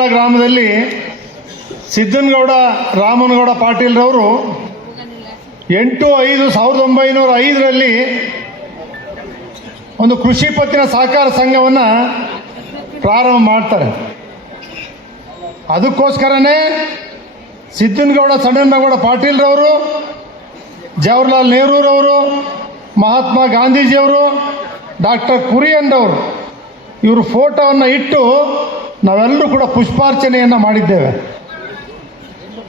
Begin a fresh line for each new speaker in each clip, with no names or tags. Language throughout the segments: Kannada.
ಬಂಟ್ವಾಳ ಗ್ರಾಮದಲ್ಲಿ ಸಿದ್ದನಗೌಡ ರಾಮನಗೌಡ ಪಾಟೀಲ್ರವರು ಎಂಟು ಐದು ಸಾವಿರದ ಒಂಬೈನೂರ ಐದರಲ್ಲಿ ಒಂದು ಕೃಷಿ ಪತ್ತಿನ ಸಹಕಾರ ಸಂಘವನ್ನು ಪ್ರಾರಂಭ ಮಾಡ್ತಾರೆ. ಅದಕ್ಕೋಸ್ಕರನೇ ಸಿದ್ದನಗೌಡ ಸಣ್ಣನಗೌಡ ಪಾಟೀಲ್ರವರು, ಜವಾಹರ್ಲಾಲ್ ನೆಹರೂರವರು, ಮಹಾತ್ಮ ಗಾಂಧೀಜಿಯವರು, ಡಾಕ್ಟರ್ ಕುರಿಯನ್ರವರು ಇವರು ಫೋಟೋವನ್ನು ಇಟ್ಟು ನಾವೆಲ್ಲರೂ ಕೂಡ ಪುಷ್ಪಾರ್ಚನೆಯನ್ನು ಮಾಡಿದ್ದೇವೆ.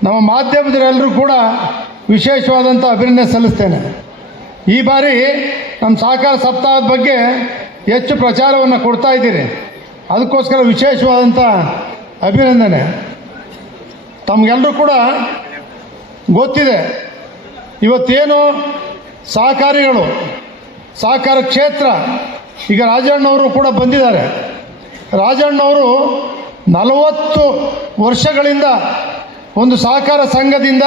ನಮ್ಮ ಮಾಧ್ಯಮದರೆಲ್ಲರೂ ಕೂಡ ವಿಶೇಷವಾದಂಥ ಅಭಿನಂದನೆ ಸಲ್ಲಿಸ್ತೇನೆ. ಈ ಬಾರಿ ನಮ್ಮ ಸಹಕಾರ ಸಪ್ತಾಹದ ಬಗ್ಗೆ ಹೆಚ್ಚು ಪ್ರಚಾರವನ್ನು ಕೊಡ್ತಾ ಇದ್ದೀರಿ. ಅದಕ್ಕೋಸ್ಕರ ವಿಶೇಷವಾದಂಥ ಅಭಿನಂದನೆ. ತಮಗೆಲ್ಲರೂ ಕೂಡ ಗೊತ್ತಿದೆ. ಇವತ್ತೇನು ಸಹಕಾರಿಗಳು, ಸಹಕಾರ ಕ್ಷೇತ್ರ, ಈಗ ರಾಜಣ್ಣವರು ಕೂಡ ಬಂದಿದ್ದಾರೆ. ರಾಜಣ್ಣವರು ನಲವತ್ತು ವರ್ಷಗಳಿಂದ ಒಂದು ಸಹಕಾರ ಸಂಘದಿಂದ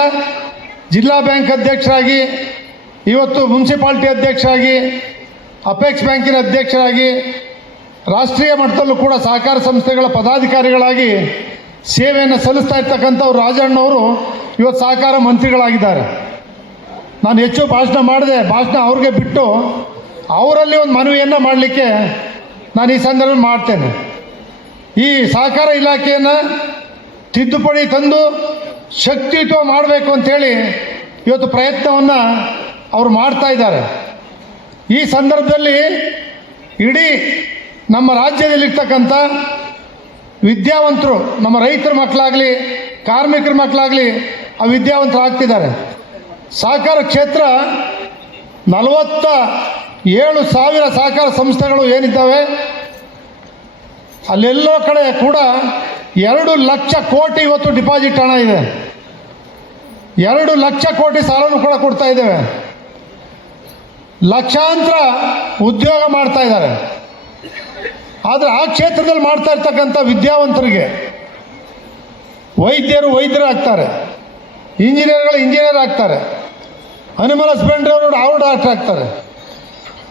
ಜಿಲ್ಲಾ ಬ್ಯಾಂಕ್ ಅಧ್ಯಕ್ಷರಾಗಿ, ಇವತ್ತು ಮುನ್ಸಿಪಾಲ್ಟಿ ಅಧ್ಯಕ್ಷರಾಗಿ, ಅಪೆಕ್ಸ್ ಬ್ಯಾಂಕಿನ ಅಧ್ಯಕ್ಷರಾಗಿ, ರಾಷ್ಟ್ರೀಯ ಮಟ್ಟದಲ್ಲೂ ಕೂಡ ಸಹಕಾರ ಸಂಸ್ಥೆಗಳ ಪದಾಧಿಕಾರಿಗಳಾಗಿ ಸೇವೆಯನ್ನು ಸಲ್ಲಿಸ್ತಾ ಇರ್ತಕ್ಕಂಥವ್ರು ರಾಜಣ್ಣವರು ಇವತ್ತು ಸಹಕಾರ ಮಂತ್ರಿಗಳಾಗಿದ್ದಾರೆ. ನಾನು ಹೆಚ್ಚು ಭಾಷಣ ಮಾಡಿದೆ, ಭಾಷಣ ಅವ್ರಿಗೆ ಬಿಟ್ಟು ಅವರಲ್ಲಿ ಒಂದು ಮನವಿಯನ್ನು ಮಾಡಲಿಕ್ಕೆ ನಾನು ಈ ಸಂದರ್ಭ ಮಾಡ್ತೇನೆ. ಈ ಸಹಕಾರ ಇಲಾಖೆಯನ್ನು ತಿದ್ದುಪಡಿ ತಂದು ಶಕ್ತಿಯುತ ಮಾಡಬೇಕು ಅಂತೇಳಿ ಇವತ್ತು ಪ್ರಯತ್ನವನ್ನು ಅವರು ಮಾಡ್ತಾ ಇದ್ದಾರೆ. ಈ ಸಂದರ್ಭದಲ್ಲಿ ಇಡೀ ನಮ್ಮ ರಾಜ್ಯದಲ್ಲಿರ್ತಕ್ಕಂಥ ವಿದ್ಯಾವಂತರು, ನಮ್ಮ ರೈತರ ಮಕ್ಕಳಾಗಲಿ, ಕಾರ್ಮಿಕರ ಮಕ್ಕಳಾಗಲಿ ಆ ವಿದ್ಯಾವಂತರು ಆಗ್ತಿದ್ದಾರೆ ಸಹಕಾರ ಕ್ಷೇತ್ರ ನಲವತ್ತ ಏಳು ಸಾವಿರ ಸಹಕಾರ ಸಂಸ್ಥೆಗಳು ಏನಿದ್ದಾವೆ? ಅಲ್ಲೆಲ್ಲೋ ಕಡೆ ಕೂಡ ಎರಡು ಲಕ್ಷ ಕೋಟಿ ಇವತ್ತು ಡಿಪಾಸಿಟ್ ಹಣ ಇದೆ. ಎರಡು ಲಕ್ಷ ಕೋಟಿ ಸಾಲವನ್ನು ಕೂಡ ಕೊಡ್ತಾ ಇದ್ದೇವೆ. ಲಕ್ಷಾಂತರ ಉದ್ಯೋಗ ಮಾಡ್ತಾ ಇದ್ದಾರೆ. ಆದರೆ ಆ ಕ್ಷೇತ್ರದಲ್ಲಿ ಮಾಡ್ತಾ ಇರ್ತಕ್ಕಂಥ ವಿದ್ಯಾವಂತರಿಗೆ ವೈದ್ಯರು ವೈದ್ಯರು ಆಗ್ತಾರೆ. ಇಂಜಿನಿಯರ್ಗಳು ಇಂಜಿನಿಯರ್ ಆಗ್ತಾರೆ. ಅನಿಮಲ್ ಹಸ್ಬೆಂಡ್ರಿ ಅವರು ಡಾಕ್ಟರ್ ಆಗ್ತಾರೆ.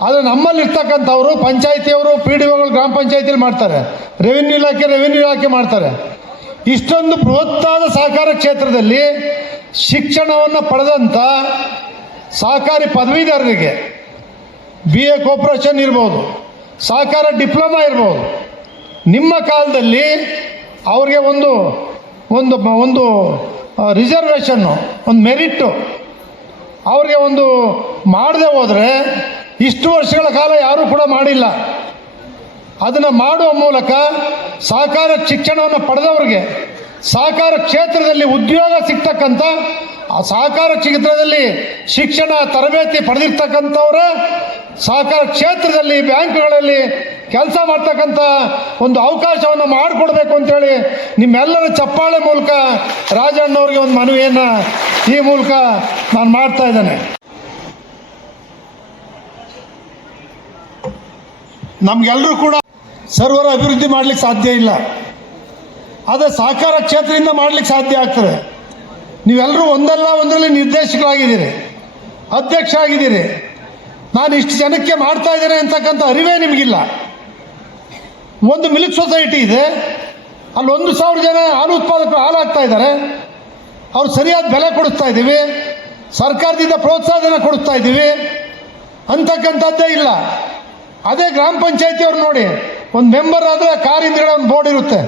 ಆದರೆ ನಮ್ಮಲ್ಲಿ ಇರ್ತಕ್ಕಂಥವ್ರು, ಪಂಚಾಯತಿಯವರು ಪಿ ಡಿ ಒಗಳು ಗ್ರಾಮ ಪಂಚಾಯತಿಯಲ್ಲಿ ಮಾಡ್ತಾರೆ. ರೆವಿನ್ಯೂ ಇಲಾಖೆ ರೆವಿನ್ಯೂ ಇಲಾಖೆ ಮಾಡ್ತಾರೆ. ಇಷ್ಟೊಂದು ಬೃಹತ್ತಾದ ಸಹಕಾರ ಕ್ಷೇತ್ರದಲ್ಲಿ ಶಿಕ್ಷಣವನ್ನು ಪಡೆದಂಥ ಸಹಕಾರಿ ಪದವೀಧರರಿಗೆ ಬಿ ಎ ಕೋಪರೇಷನ್ ಇರ್ಬೋದು, ಸಹಕಾರ ಡಿಪ್ಲೊಮಾ ಇರ್ಬೋದು, ನಿಮ್ಮ ಕಾಲದಲ್ಲಿ ಅವ್ರಿಗೆ ಒಂದು ಒಂದು ಒಂದು ರಿಸರ್ವೇಷನ್ನು ಒಂದು ಮೆರಿಟ್ಟು ಅವ್ರಿಗೆ ಒಂದು ಮಾಡದೆ ಹೋದರೆ ಇಷ್ಟು ವರ್ಷಗಳ ಕಾಲ ಯಾರೂ ಕೂಡ ಮಾಡಿಲ್ಲ. ಅದನ್ನು ಮಾಡುವ ಮೂಲಕ ಸಹಕಾರ ಶಿಕ್ಷಣವನ್ನು ಪಡೆದವ್ರಿಗೆ, ಸಹಕಾರ ಕ್ಷೇತ್ರದಲ್ಲಿ ಉದ್ಯೋಗ ಸಿಗ್ತಕ್ಕಂಥ, ಆ ಸಹಕಾರ ಕ್ಷೇತ್ರದಲ್ಲಿ ಶಿಕ್ಷಣ ತರಬೇತಿ ಪಡೆದಿರ್ತಕ್ಕಂಥವ್ರ, ಸಹಕಾರ ಕ್ಷೇತ್ರದಲ್ಲಿ ಬ್ಯಾಂಕ್ಗಳಲ್ಲಿ ಕೆಲಸ ಮಾಡ್ತಕ್ಕಂಥ ಒಂದು ಅವಕಾಶವನ್ನು ಮಾಡಿಕೊಡ್ಬೇಕು ಅಂತೇಳಿ ನಿಮ್ಮೆಲ್ಲರ ಚಪ್ಪಾಳೆ ಮೂಲಕ ರಾಜಣ್ಣವ್ರಿಗೆ ಒಂದು ಮನವಿಯನ್ನು ಈ ಮೂಲಕ ನಾನು ಮಾಡ್ತಾ ಇದ್ದೇನೆ. ನಮಗೆಲ್ಲರೂ ಕೂಡ ಸರ್ವರ ಅಭಿವೃದ್ಧಿ ಮಾಡಲಿಕ್ಕೆ ಸಾಧ್ಯ ಇಲ್ಲ. ಆದರೆ ಸಹಕಾರ ಕ್ಷೇತ್ರದಿಂದ ಮಾಡಲಿಕ್ಕೆ ಸಾಧ್ಯ ಆಗ್ತದೆ. ನೀವೆಲ್ಲರೂ ಒಂದಲ್ಲ ಒಂದರಲ್ಲಿ ನಿರ್ದೇಶಕರಾಗಿದ್ದೀರಿ ಅಧ್ಯಕ್ಷ ಆಗಿದ್ದೀರಿ ನಾನು ಇಷ್ಟು ಜನಕ್ಕೆ ಮಾಡ್ತಾ ಇದ್ದೇನೆ ಅಂತಕ್ಕಂಥ ಅರಿವೇ ನಿಮಗಿಲ್ಲ. ಒಂದು ಮಿಲ್ಕ್ ಸೊಸೈಟಿ ಇದೆ, ಅಲ್ಲಿ ಒಂದು ಸಾವಿರ ಜನ ಹಾಲು ಉತ್ಪಾದಕರು ಹಾಕ್ತಾ ಇದ್ದಾರೆ. ಅವ್ರು ಸರಿಯಾದ ಬೆಲೆ ಕೊಡಿಸ್ತಾ ಇದ್ದೀವಿ, ಸರ್ಕಾರದಿಂದ ಪ್ರೋತ್ಸಾಹನ ಕೊಡಿಸ್ತಾ ಇದ್ದೀವಿ, ಅಂತಕ್ಕಂಥದ್ದೇ ಇಲ್ಲ. ಅದೇ ಗ್ರಾಮ ಪಂಚಾಯತಿಯವ್ರು ನೋಡಿ, ಒಂದು ಮೆಂಬರ್ ಆದರೆ ಕಾರ್ ಹಿಂದ್ಗಡೆ ಒಂದು ಬೋರ್ಡ್ ಇರುತ್ತೆ.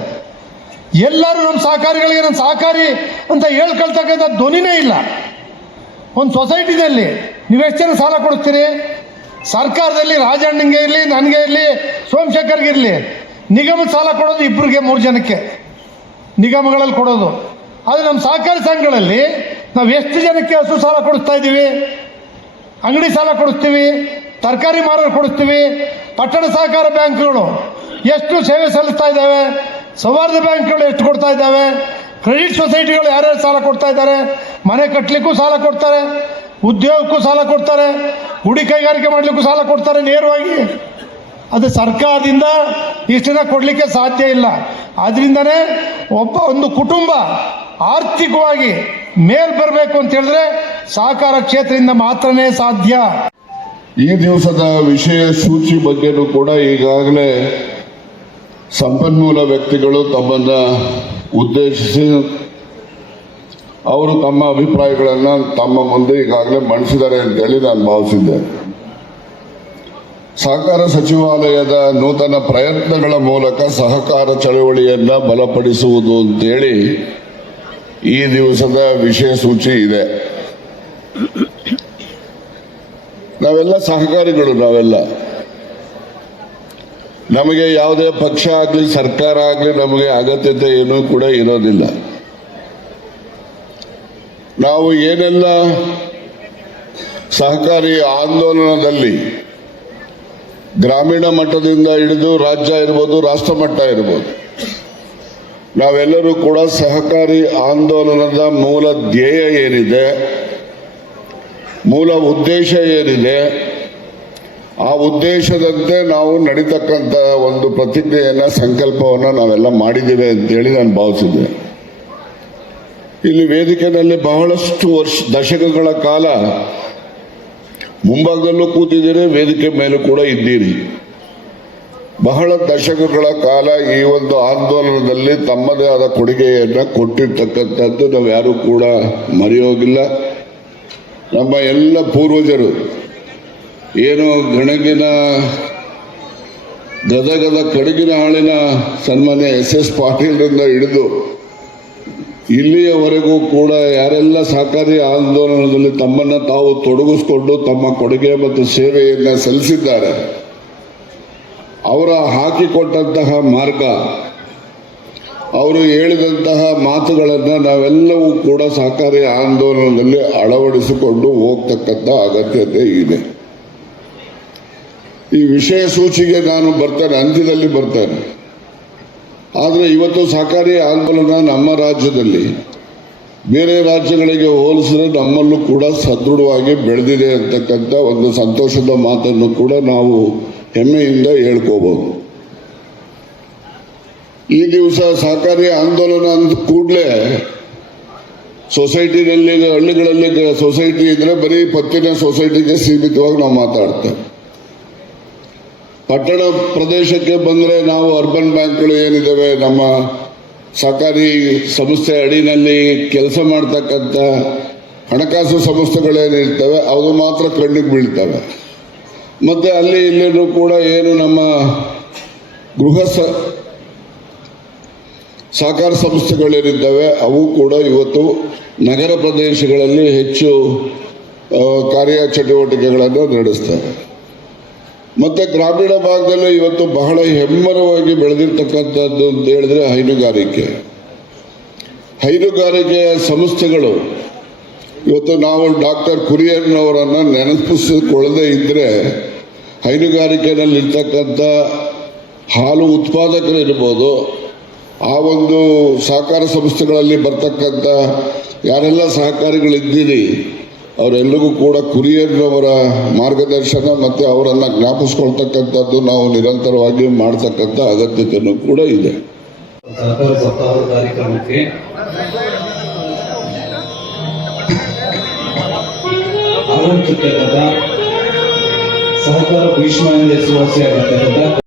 ಎಲ್ಲರೂ ನಮ್ಮ ಸಹಕಾರಿಗಳಿಗೆ ನಮ್ಮ ಸಹಕಾರಿ ಅಂತ ಹೇಳ್ಕೊಳ್ತಕ್ಕಂಥ ಧ್ವನಿನೇ ಇಲ್ಲ. ಒಂದು ಸೊಸೈಟಿದಲ್ಲಿ ನೀವು ಎಷ್ಟು ಜನ ಸಾಲ ಕೊಡ್ತೀರಿ ಸರ್ಕಾರದಲ್ಲಿ ರಾಜಣ್ಣಂಗೆ ಇರಲಿ, ನನಗೆ ಇರಲಿ, ಸೋಮಶೇಖರ್ಗೆ ಇರಲಿ, ನಿಗಮದ ಸಾಲ ಕೊಡೋದು ಇಬ್ಬರಿಗೆ ಮೂರು ಜನಕ್ಕೆ. ನಿಗಮಗಳಲ್ಲಿ ಕೊಡೋದು. ಆದರೆ ನಮ್ಮ ಸಹಕಾರಿ ಸಂಘಗಳಲ್ಲಿ ನಾವು ಎಷ್ಟು ಜನಕ್ಕೆ ಹಸು ಸಾಲ ಕೊಡಿಸ್ತಾ ಇದ್ದೀವಿ ಅಂಗಡಿ ಸಾಲ ಕೊಡಿಸ್ತೀವಿ? ತರಕಾರಿ ಮಾರೋರು ಕೊಡಿಸ್ತೀವಿ ಪಟ್ಟಣ ಸಹಕಾರ ಬ್ಯಾಂಕ್ಗಳು ಎಷ್ಟು ಸೇವೆ ಸಲ್ಲಿಸ್ತಾ ಇದ್ದಾವೆ? ಸೌಹಾರ್ದ ಬ್ಯಾಂಕ್ಗಳು ಎಷ್ಟು ಕೊಡ್ತಾ ಇದ್ದಾವೆ? ಕ್ರೆಡಿಟ್ ಸೊಸೈಟಿಗಳು ಯಾರ್ಯಾರು ಸಾಲ ಕೊಡ್ತಾ ಇದ್ದಾರೆ? ಮನೆ ಕಟ್ಟಲಿಕ್ಕೂ ಸಾಲ ಕೊಡ್ತಾರೆ, ಉದ್ಯೋಗಕ್ಕೂ ಸಾಲ ಕೊಡ್ತಾರೆ ಹುಡಿ ಕೈಗಾರಿಕೆ ಮಾಡಲಿಕ್ಕೂ ಸಾಲ ಕೊಡ್ತಾರೆ ನೇರವಾಗಿ. ಅದು ಸರ್ಕಾರದಿಂದ ಇಷ್ಟನ್ನ ಕೊಡಲಿಕ್ಕೆ ಸಾಧ್ಯ ಇಲ್ಲ. ಆದ್ರಿಂದನೇ ಒಬ್ಬ ಒಂದು ಕುಟುಂಬ ಆರ್ಥಿಕವಾಗಿ ಮೇಲ್ ಬರಬೇಕು ಅಂತ ಹೇಳಿದ್ರೆ ಸಹಕಾರ ಕ್ಷೇತ್ರದಿಂದ ಮಾತ್ರನೇ ಸಾಧ್ಯ.
ಈ ದಿವಸದ ವಿಷಯ ಸೂಚಿ ಬಗ್ಗೆನೂ ಕೂಡ ಈಗಾಗಲೇ ಸಂಪನ್ಮೂಲ ವ್ಯಕ್ತಿಗಳು ತಮ್ಮನ್ನ ಉದ್ದೇಶಿಸಿ ಅವರು ತಮ್ಮ ಅಭಿಪ್ರಾಯಗಳನ್ನು ತಮ್ಮ ಮುಂದೆ ಈಗಾಗಲೇ ಮಂಡಿಸಿದ್ದಾರೆ ಅಂತೇಳಿ ನಾನು ಭಾವಿಸಿದ್ದೆ. ಸಹಕಾರ ಸಚಿವಾಲಯದ ನೂತನ ಪ್ರಯತ್ನಗಳ ಮೂಲಕ ಸಹಕಾರ ಚಳವಳಿಯನ್ನ ಬಲಪಡಿಸುವುದು ಅಂತೇಳಿ ಈ ದಿವಸದ ವಿಷಯ ಸೂಚಿ ಇದೆ. ನಾವೆಲ್ಲ ಸಹಕಾರಿಗಳು, ನಾವೆಲ್ಲ. ನಮಗೆ ಯಾವುದೇ ಪಕ್ಷ ಆಗಲಿ, ಸರ್ಕಾರ ಆಗಲಿ ನಮಗೆ ಅಗತ್ಯತೆ ಏನೂ ಕೂಡ ಇರೋದಿಲ್ಲ. ನಾವು ಏನೆಲ್ಲ ಸಹಕಾರಿ ಆಂದೋಲನದಲ್ಲಿ ಗ್ರಾಮೀಣ ಮಟ್ಟದಿಂದ ಹಿಡಿದು ರಾಜ್ಯ ಇರ್ಬೋದು ರಾಷ್ಟ್ರ ಮಟ್ಟ ಇರ್ಬೋದು, ನಾವೆಲ್ಲರೂ ಕೂಡ ಸಹಕಾರಿ ಆಂದೋಲನದ ಮೂಲ ಧ್ಯೇಯ ಏನಿದೆ ಮೂಲ ಉದ್ದೇಶ ಏನಿದೆ, ಆ ಉದ್ದೇಶದಂತೆ ನಾವು ನಡೀತಕ್ಕಂಥ ಒಂದು ಪ್ರತಿಜ್ಞೆಯನ್ನ, ಸಂಕಲ್ಪವನ್ನು ನಾವೆಲ್ಲ ಮಾಡಿದ್ದೇವೆ ಅಂತೇಳಿ ನಾನು ಭಾವಿಸಿದ್ದೆ. ಇಲ್ಲಿ ವೇದಿಕೆಯಲ್ಲಿ ಬಹಳಷ್ಟು ವರ್ಷ, ದಶಕಗಳ ಕಾಲ ಮುಂಭಾಗದಲ್ಲೂ ಕೂತಿದ್ದೀರಿ, ವೇದಿಕೆ ಮೇಲೂ ಕೂಡ ಇದ್ದೀರಿ. ಬಹಳ ದಶಕಗಳ ಕಾಲ ಈ ಒಂದು ಆಂದೋಲನದಲ್ಲಿ ತಮ್ಮದೇ ಆದ ಕೊಡುಗೆಯನ್ನು ಕೊಟ್ಟಿರ್ತಕ್ಕಂಥದ್ದು ನಾವು ಯಾರೂ ಕೂಡ ಮರೆಯೋಗಿಲ್ಲ. ನಮ್ಮ ಎಲ್ಲ ಪೂರ್ವಜರು, ಏನು ಗಣಗಿನ, ಗದಗದ ಕಡಗಿನ ಹಾಳಿನ ಸನ್ಮಾನ್ಯ ಎಸ್ ಎಸ್ ಪಾಟೀಲ್ರಿಂದ ಹಿಡಿದು ಇಲ್ಲಿಯವರೆಗೂ ಕೂಡ ಯಾರೆಲ್ಲ ಸಹಕಾರಿ ಆಂದೋಲನದಲ್ಲಿ ತಮ್ಮನ್ನು ತಾವು ತೊಡಗಿಸಿಕೊಂಡು ತಮ್ಮ ಕೊಡುಗೆ ಮತ್ತು ಸೇವೆಯನ್ನು ಸಲ್ಲಿಸಿದ್ದಾರೆ, ಅವರ ಹಾಕಿಕೊಟ್ಟಂತಹ ಮಾರ್ಗ ಅವರು ಹೇಳಿದಂತಹ ಮಾತುಗಳನ್ನು ನಾವೆಲ್ಲವೂ ಕೂಡ ಸಹಕಾರಿ ಆಂದೋಲನದಲ್ಲಿ ಅಳವಡಿಸಿಕೊಂಡು ಹೋಗ್ತಕ್ಕಂಥ ಅಗತ್ಯತೆ ಇದೆ. ಈ ವಿಷಯ ಸೂಚಿಗೆ ನಾನು ಬರ್ತೇನೆ, ಅಂತ್ಯದಲ್ಲಿ ಬರ್ತೇನೆ. ಆದರೆ ಇವತ್ತು ಸಹಕಾರಿ ಆಂದೋಲನ ನಮ್ಮ ರಾಜ್ಯದಲ್ಲಿ, ಬೇರೆ ರಾಜ್ಯಗಳಿಗೆ ಹೋಲಿಸಿದ್ರೆ ನಮ್ಮಲ್ಲೂ ಕೂಡ ಸದೃಢವಾಗಿ ಬೆಳೆದಿದೆ ಅಂತಕ್ಕಂಥ ಒಂದು ಸಂತೋಷದ ಮಾತನ್ನು ಕೂಡ ನಾವು ಹೆಮ್ಮೆಯಿಂದ ಹೇಳ್ಕೋಬಹುದು ಈ ದಿವಸ ಸಹಕಾರಿ ಆಂದೋಲನ ಅಂದ ಕೂಡಲೇ ಸೊಸೈಟಿನಲ್ಲಿ, ಹಳ್ಳಿಗಳಲ್ಲಿ ಸೊಸೈಟಿ ಇದ್ರೆ ಬರೀ ಪತ್ತಿನ ಸೊಸೈಟಿಗೆ ಸೀಮಿತವಾಗಿ ನಾವು ಮಾತಾಡ್ತೇವೆ. ಪಟ್ಟಣ ಪ್ರದೇಶಕ್ಕೆ ಬಂದರೆ ನಾವು ಅರ್ಬನ್ ಬ್ಯಾಂಕ್ಗಳು ಏನಿದ್ದಾವೆ ನಮ್ಮ ಸಹಕಾರಿ ಸಂಸ್ಥೆ ಅಡಿನಲ್ಲಿ ಕೆಲಸ ಮಾಡ್ತಕ್ಕಂಥ ಹಣಕಾಸು ಸಂಸ್ಥೆಗಳೇನಿರ್ತವೆ ಅವು ಮಾತ್ರ ಕಣ್ಣಿಗೆ ಬೀಳ್ತವೆ. ಮತ್ತು ಅಲ್ಲಿ ಇಲ್ಲಿನೂ ಕೂಡ ಏನು ನಮ್ಮ ಗೃಹ ಸಹಕಾರ ಸಂಸ್ಥೆಗಳೇನಿದ್ದಾವೆ, ಅವು ಕೂಡ ಇವತ್ತು ನಗರ ಪ್ರದೇಶಗಳಲ್ಲಿ ಹೆಚ್ಚು ಕಾರ್ಯ ಚಟುವಟಿಕೆಗಳನ್ನು ನಡೆಸ್ತಾರೆ. ಮತ್ತೆ ಗ್ರಾಮೀಣ ಭಾಗದಲ್ಲಿ ಇವತ್ತು ಬಹಳ ಹೆಮ್ಮರವಾಗಿ ಬೆಳೆದಿರ್ತಕ್ಕಂಥದ್ದು ಅಂತ ಹೇಳಿದ್ರೆ ಹೈನುಗಾರಿಕೆ. ಹೈನುಗಾರಿಕೆಯ ಸಂಸ್ಥೆಗಳು, ಇವತ್ತು ನಾವು ಡಾಕ್ಟರ್ ಕುರಿಯನ್ ಕುರಿಯನ್ನವರನ್ನು ನೆನಪಿಸಿಕೊಳ್ಳದೆ ಇದ್ರೆ ಹೈನುಗಾರಿಕೆಯಲ್ಲಿರ್ತಕ್ಕಂಥ ಹಾಲು ಉತ್ಪಾದಕರು ಇರ್ಬೋದು ಆ ಒಂದು ಸಹಕಾರ ಸಂಸ್ಥೆಗಳಲ್ಲಿ ಬರ್ತಕ್ಕಂಥ ಯಾರೆಲ್ಲ ಸಹಕಾರಿಗಳಿದ್ದೀರಿ ಅವರೆಲ್ಲರಿಗೂ ಕೂಡ ಕುರಿಯನ್ನವರ ಮಾರ್ಗದರ್ಶನ ಮತ್ತು ಅವರನ್ನು ಜ್ಞಾಪಿಸ್ಕೊಳ್ತಕ್ಕಂಥದ್ದು ನಾವು ನಿರಂತರವಾಗಿ ಮಾಡ್ತಕ್ಕಂಥ ಅಗತ್ಯತೆಯೂ ಕೂಡ ಇದೆ.
ಸಹಕಾರ ಭೀಷ್ಮ ಎಂದು ಹೆಸರುವಾಸಿಯಾಗಿರ್ತಕ್ಕಂಥ